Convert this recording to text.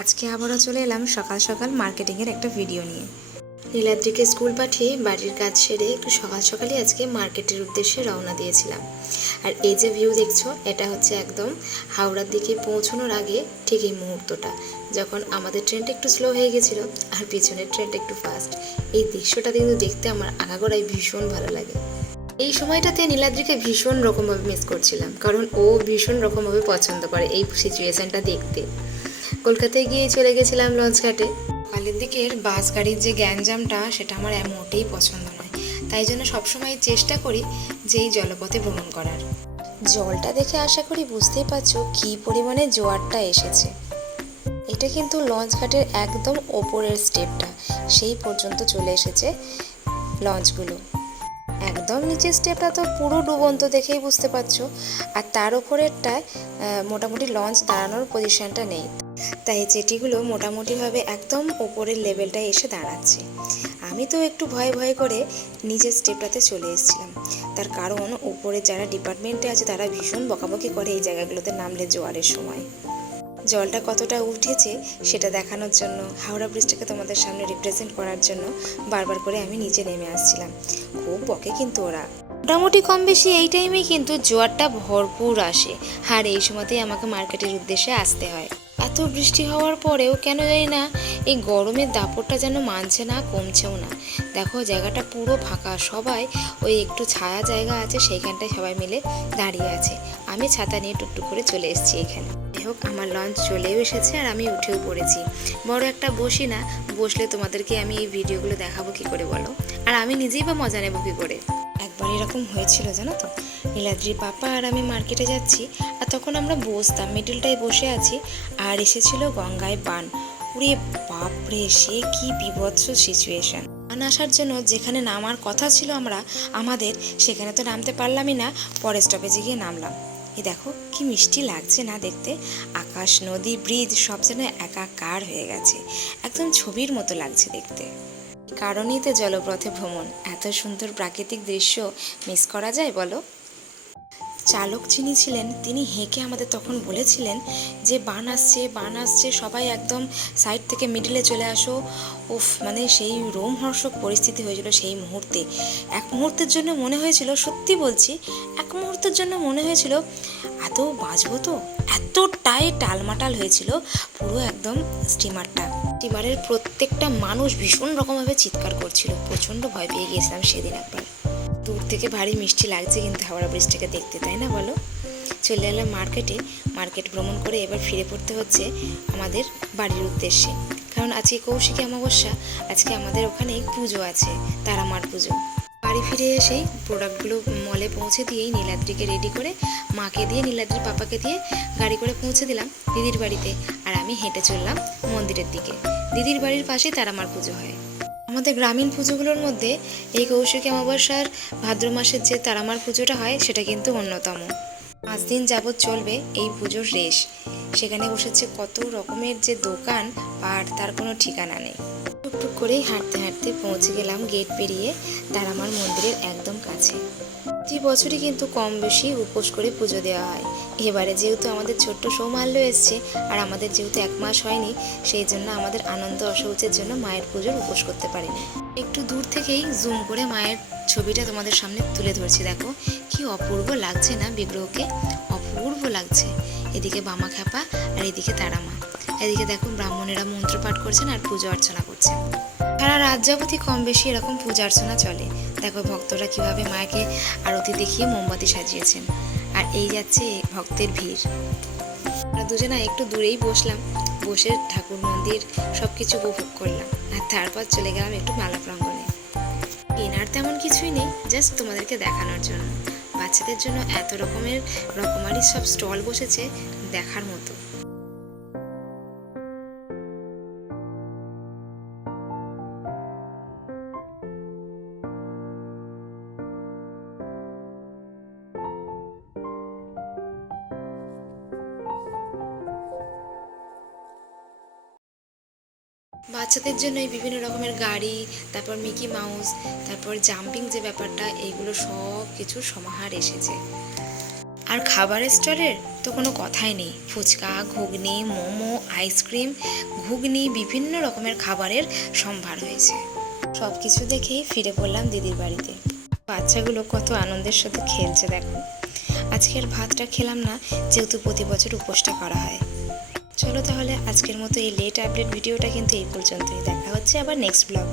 আজকে আবারও চলে এলাম সকাল সকাল মার্কেটিংয়ের একটা ভিডিও নিয়ে। নীলাদ্রিকে স্কুল পাঠিয়ে বাড়ির কাজ সেরে একটু সকাল সকালই আজকে মার্কেটের উদ্দেশ্যে রওনা দিয়েছিলাম। আর এই যে ভিউ দেখছ, এটা হচ্ছে একদম হাওড়ার দিকে পৌঁছানোর আগে ঠিক এই মুহূর্তটা, যখন আমাদের ট্রেনটা একটু স্লো হয়ে গেছিল আর পিছনের ট্রেনটা একটু ফাস্ট এই দৃশ্যটা কিন্তু দেখতে আমার আগাগোড়াই ভীষণ ভালো লাগে। এই সময়টাতে নীলাদ্রিকে ভীষণ রকমভাবে মিস করছিলাম, কারণ ও ভীষণ রকমভাবে পছন্দ করে এই সিচুয়েশনটা দেখতে। কলকাতায় গিয়ে চলে গেছিলাম লঞ্চ ঘাটে। সকালের দিকের বাস গাড়ির যে গ্যাঞ্জামটা সেটা আমার মোটেই পছন্দ নয়। তাই জন্য সবসময় চেষ্টা করি যে এই জলপথে ভ্রমণ করার। জলটা দেখে আশা করি বুঝতেই পারছ কী পরিমাণে জোয়ারটা এসেছে। এটা কিন্তু লঞ্চ ঘাটের একদম ওপরের স্টেপটা। সেই পর্যন্ত চলে এসেছে লঞ্চগুলো। একদম নিচের স্টেপটা তো পুরো ডুবন্ত দেখেই বুঝতে পারছ। আর তার উপরেরটায় আহ, মোটামুটি লঞ্চ দাঁড়ানোর পজিশনটা নেই। তাই জেটিগুলো মোটামুটিভাবে একদম ওপরের লেভেলটায় এসে দাঁড়াচ্ছে। আমি তো একটু ভয় ভয় করে নিজের স্টেপটাতে চলে এসেছিলাম। তার কারণ উপরে যারা ডিপার্টমেন্টে আছে তারা ভীষণ বকাবকি করে এই জায়গাগুলোতে নামলে জোয়ারের সময়। জলটা কতটা উঠেছে সেটা দেখানোর জন্য, হাওড়া ব্রিজটাকে তোমাদের সামনে রিপ্রেজেন্ট করার জন্য বারবার করে আমি নিচে নেমে আসছিলাম। খুব বকে কিন্তু ওরা। মোটামুটি কম বেশি এই টাইমে কিন্তু জোয়ারটা ভরপুর আসে। আর এই সময়তেই আমাকে মার্কেটের উদ্দেশ্যে আসতে হয়। এত বৃষ্টি হওয়ার পরেও কেন জানি না এই গরমের দাপটটা যেন মানছে না, কমছেও না। দেখো, জায়গাটা পুরো ফাঁকা। সবাই ওই একটু ছায়া জায়গা আছে, সেইখানটায় সবাই মিলে দাঁড়িয়ে আছে। আমি ছাতা নিয়ে টুকটুক করে চলে এসেছি এখানে। যাই হোক, আমার লঞ্চ চলেও এসেছে আর আমি উঠেও পড়েছি। বড় একটা বসি না, বসলে তোমাদেরকে আমি এই ভিডিওগুলো দেখাবো কী করে বলো? আর আমি নিজেই বা মজা নেব কী করে? একবার এরকম হয়েছিল, জানো তো? নীলাদ্রির পাপা আর আমি মার্কেটে যাচ্ছি আর তখন আমরা বসতাম, মিডিলটায় বসে আছি আর এসেছিল গঙ্গায় বান। উড়ে বাপরে, সে কি বিভৎস সিচুয়েশন বান আসার জন্য যেখানে নামার কথা ছিল আমরা, আমাদের সেখানে তো নামতে পারলামই না, পরের স্টপেজে গিয়ে নামলাম। এ দেখো, কি মিষ্টি লাগছে না দেখতে। আকাশ, নদী ব্রিজ সব যেন একাকার হয়ে গেছে। একদম ছবির মতো লাগছে দেখতে। কারণেই তো জলপথে ভ্রমণ। এত সুন্দর প্রাকৃতিক দৃশ্য মিস করা যায় বলো? চালক যিনি ছিলেন, তিনি হেঁকে আমাদের তখন বলেছিলেন যে, বান আসছে বান আসছে, সবাই একদম সাইড থেকে মিডলে চলে আসো। উফ মানে সেই রোমহর্ষক পরিস্থিতি হয়েছিল সেই মুহূর্তে। এক মুহূর্তের জন্য মনে হয়েছিল, সত্যি বলছি, এক মুহূর্তের জন্য মনে হয়েছিল এত বাঁচবো তো? এতটাই টালমাটাল হয়েছিল পুরো একদম স্টিমারটা স্টিমারের প্রত্যেকটা মানুষ ভীষণ রকমভাবে চিৎকার করছিল। প্রচণ্ড ভয় পেয়ে গিয়েছিলাম সেদিন একবার। দূর থেকে ভারী মিষ্টি লাগছে কিন্তু হাওড়া ব্রিজটাকে দেখতে, তাই না বলো? চলে এলাম মার্কেটে। মার্কেট ভ্রমণ করে এবার ফিরে পড়তে হচ্ছে আমাদের বাড়ির উদ্দেশ্যে। কারণ আজকে কৌশিকী অমাবস্যা, আজকে আমাদের ওখানে পুজো আছে, তারামার পুজো। বাড়ি ফিরে এসেই প্রোডাক্টগুলো মলে পৌঁছে দিয়েই নীলাদ্রিকে রেডি করে মাকে দিয়ে, নীলাদ্রির পাপাকে দিয়ে গাড়ি করে পৌঁছে দিলাম দিদির বাড়িতে। আর আমি হেঁটে চললাম মন্দিরের দিকে। দিদির বাড়ির পাশেই তারামার পুজো হয়। আমাদের গ্রামীণ পুজোগুলোর মধ্যে এই কৌশিক অমাবস্যার ভাদ্র মাসের যে তারামার পুজোটা হয়, সেটা কিন্তু অন্যতম। পাঁচ দিন যাবৎ চলবে এই পুজোর রেশ। সেখানে বসেছে কত রকমের যে দোকান আর তার কোনো ঠিকানা নেই। টুকটুক করেই হাঁটতে হাঁটতে পৌঁছে গেলাম গেট পেরিয়ে তারামার মন্দিরের একদম কাছে। প্রতি বছরই কিন্তু কম বেশি উপোস করে পুজো দেওয়া হয়। এবারে যেহেতু আমাদের ছোট্ট সৌমাল্য এসছে, আর আমাদের যেহেতু এক মাস হয়নি, সেই জন্য আমাদের আনন্দ অসৌচের জন্য মায়ের পুজোর উপোস করতে পারিনি। একটু দূর থেকেই জুম করে মায়ের ছবিটা তোমাদের সামনে তুলে ধরছি, দেখো। কি অপূর্ব লাগছে না বিগ্রহকে? অপূর্ব লাগছে। এদিকে বামা খ্যাপা আর এদিকে তারামা এদিকে দেখো ব্রাহ্মণেরা মন্ত্র পাঠ করছেন আর পুজো অর্চনা করছেন। সারা রাত যাবতই কম বেশি এরকম পূজা অর্চনা চলে। দেখো ভক্তরা কীভাবে মাকে আরতি দেখিয়ে মোমবাতি সাজিয়েছেন। আর এই যাচ্ছে ভক্তের ভিড়। আমরা দুজনা একটু দূরেই বসলাম, বসে ঠাকুর মন্দির সব কিছু উপভোগ করলাম। আর তারপর চলে গেলাম একটু মেলা প্রাঙ্গণে। কেনার তেমন কিছুই নেই জাস্ট তোমাদেরকে দেখানোর জন্য। বাচ্চাদের জন্য এত রকমের রকমারি সব স্টল বসেছে দেখার মতো। বাচ্চাদের জন্য বিভিন্ন রকমের গাড়ি, তারপর মিকি মাউস, তারপর জাম্পিং যে ব্যাপারটা, এইগুলো সব কিছুর সমাহার এসেছে। আর খাবারের স্টলের তো কোনো কথাই নেই। ফুচকা, ঘুগনি, মোমো, আইসক্রিম, ঘুগনি, বিভিন্ন রকমের খাবারের সম্ভার হয়েছে। সব কিছু দেখেই ফিরে পড়লাম দিদির বাড়িতে। বাচ্চাগুলো কত আনন্দের সাথে খেলছে, দেখো। আজকের ভাতটা খেলাম না, যেহেতু প্রতি বছর উপোসটা করা হয়। চলো তাহলে আজকের মতো এই লেট আপডেট ভিডিওটা কিন্তু এই পর্যন্তই। দেখা হচ্ছে আবার নেক্সট ব্লগে